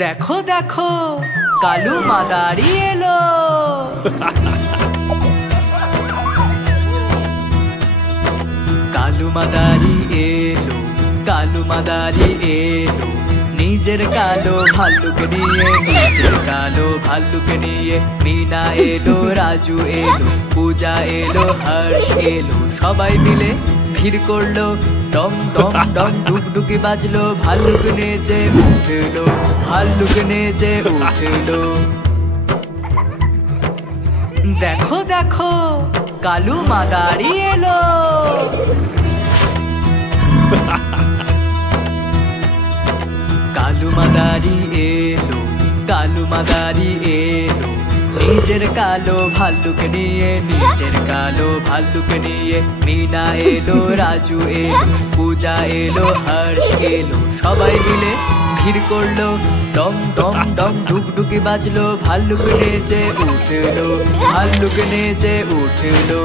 দেখো দেখো কালু মাদারি এলো। কালু মাদারি এলো, কালু মাদারি এলো, নিজের কালো ভাল্লুক নিয়ে, নিজের কালো ভাল্লুক নিয়ে। মিনা এলো, রাজু এলো, পূজা এলো, হর্ষ এলো, সবাই মিলে ভিড় করলো। ডম ডম ডম ডুগডুগি বাজলো, ভাল্লুক নেচে উঠলো, ভাল্লুক নেচে উঠলো। দেখো দেখো কালু মাদারি এলো। কালু মাদারি এলো, কালু মাদারি এলো, নিজের কালো ভাল্লুক নিয়ে, নিজের কালো ভাল্লুক নিয়ে। মিনা এলো, রাজু এলো, পূজা এলো, হর্ষ এলো, সবাই মিলে ভিড় করলো। ডম ডম ডম ডুগডুগি বাজলো, ভাল্লুক নেচে উঠলো, ভাল্লুক নেচে উঠলো।